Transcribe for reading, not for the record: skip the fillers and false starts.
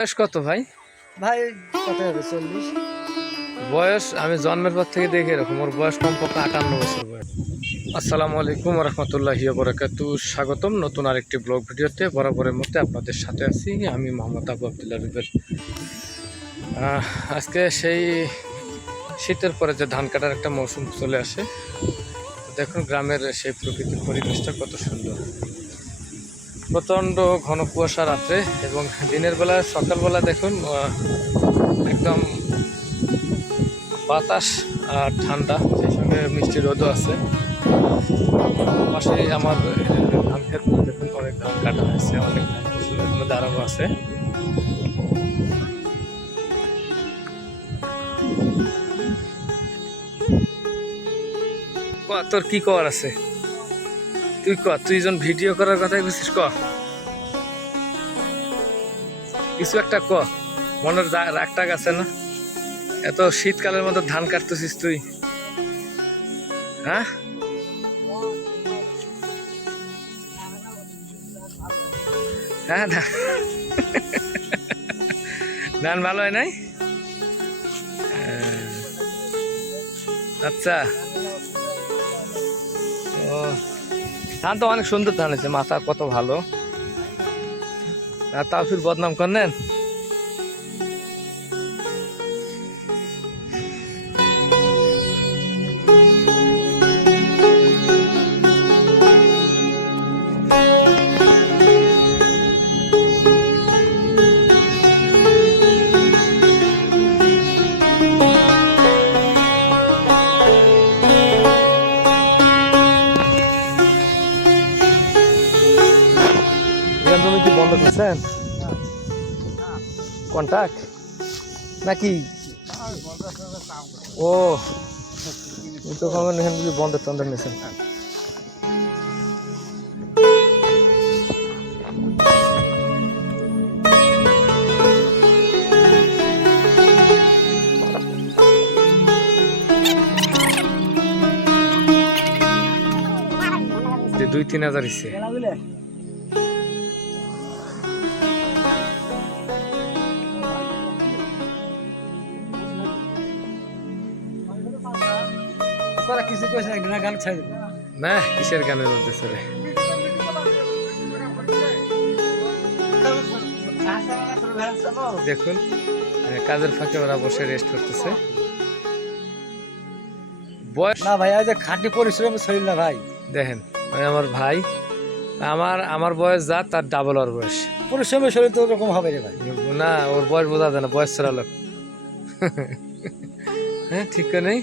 বয়স কত ভাই? ভাই কত হবে 40। বয়স আমি জন্মের পর থেকে দেখে এরকম ওর বয়স কমপক্ষে 58 বছর বয়স। আসসালামু আলাইকুম রহমতুল্লাহি ওয়া বারাকাতু। স্বাগতম নতুন আরেকটি ব্লগ ভিডিওতে। বরাবরের মধ্যে আপনাদের সাথে আছি আমি মোহাম্মদ আবু আবদুল্লাহ রুবেল। আজকে সেই শীতের পরে যে ধান কাটার একটা মৌসুম চলে আসে, দেখুন গ্রামের সেই প্রকৃতির পরিবেশটা কত সুন্দর। প্রচণ্ড ঘন কুয়াশা রাত্রে এবং দিনের বেলা সকালবেলা দেখুন একদম বাতাস আর ঠান্ডা, সেই সঙ্গে মিষ্টি রোদও আছে। পাশে আমার ধান ক্ষেত দেখুন, অনেক ধান কাটা হয়েছে, অনেক ধান ফসলের মধ্যে দাঁড়ানো আছে। তোর কি করার আছে? তুই যখন ভিডিও করার কথাই বলছিস, কিছু একটা মনের রাগটাগ আছে না? এত শীতকালের মধ্যে ধান কাটতেছিস তুই, হ্যাঁ? হ্যাঁ, ধান ভালো হয় নাই? আচ্ছা, ও ধান তো অনেক সুন্দর ধান হয়েছে, মাথা কত ভালো। তাও ফির বদনাম করেন। জমি কি বন্ধ করছেন? কন্ট্রাক্ট নাকি? ও তো বন্ধ টন্ধ নিয়েছেন। দুই 3,000 ইচ্ছে। কিছু কইছে না, গান ছাই না, কিসের গানের মধ্যে ছেড়ে দেখুন কাজের ফাঁকে ওরা বসে রেস্ট করতেছে। বয়স না ভাই, আজ খাঁটি পরিশ্রম শরীর না ভাই। দেখেন আমার ভাই, আমার বয়স যা তার ডাবল ওর বয়স। পরিশ্রমের শরীর তো ওরকম হবে রে ভাই। না, ওর বয়স বোঝা যায় না, বয়স ছাড়া লোক। হ্যাঁ, ঠিক নেই।